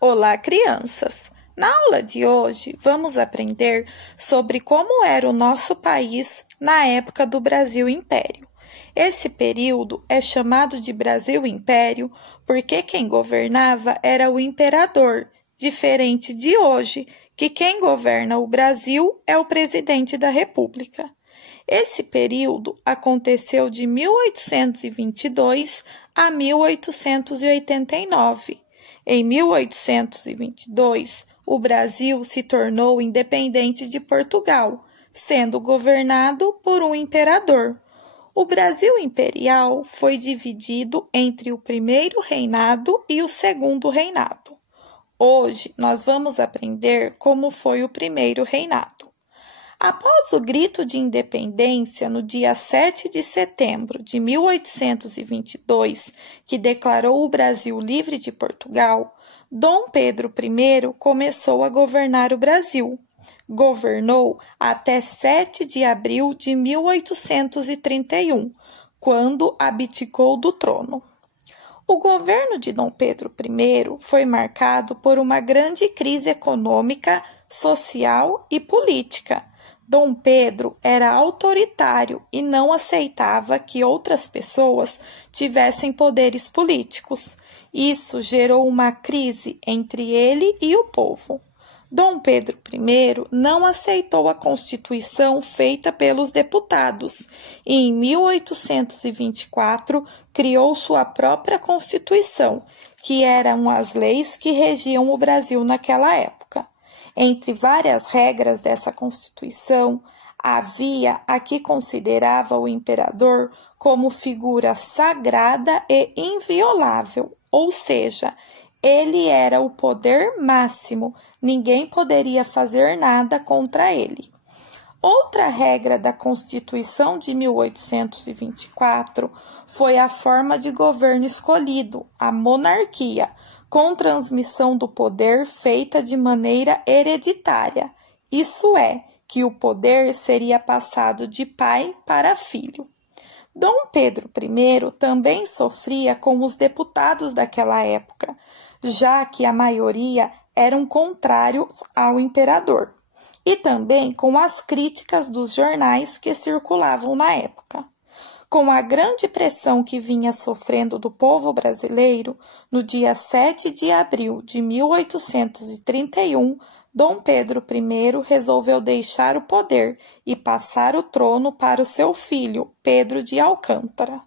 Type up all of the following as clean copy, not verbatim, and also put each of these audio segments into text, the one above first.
Olá, crianças! Na aula de hoje, vamos aprender sobre como era o nosso país na época do Brasil Império. Esse período é chamado de Brasil Império porque quem governava era o imperador, diferente de hoje, que quem governa o Brasil é o presidente da República. Esse período aconteceu de 1822 a 1889. Em 1822, o Brasil se tornou independente de Portugal, sendo governado por um imperador. O Brasil imperial foi dividido entre o primeiro reinado e o segundo reinado. Hoje, nós vamos aprender como foi o primeiro reinado. Após o grito de independência, no dia 7 de setembro de 1822, que declarou o Brasil livre de Portugal, Dom Pedro I começou a governar o Brasil. Governou até 7 de abril de 1831, quando abdicou do trono. O governo de Dom Pedro I foi marcado por uma grande crise econômica, social e política. Dom Pedro era autoritário e não aceitava que outras pessoas tivessem poderes políticos. Isso gerou uma crise entre ele e o povo. Dom Pedro I não aceitou a Constituição feita pelos deputados e, em 1824, criou sua própria Constituição, que eram as leis que regiam o Brasil naquela época. Entre várias regras dessa Constituição, havia a que considerava o imperador como figura sagrada e inviolável, ou seja, ele era o poder máximo, ninguém poderia fazer nada contra ele. Outra regra da Constituição de 1824 foi a forma de governo escolhido, a monarquia, com transmissão do poder feita de maneira hereditária, isso é, que o poder seria passado de pai para filho. Dom Pedro I também sofria com os deputados daquela época, já que a maioria eram contrários ao imperador, e também com as críticas dos jornais que circulavam na época. Com a grande pressão que vinha sofrendo do povo brasileiro, no dia 7 de abril de 1831, Dom Pedro I resolveu deixar o poder e passar o trono para o seu filho, Pedro de Alcântara.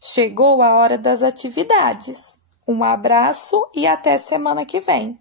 Chegou a hora das atividades. Um abraço e até semana que vem.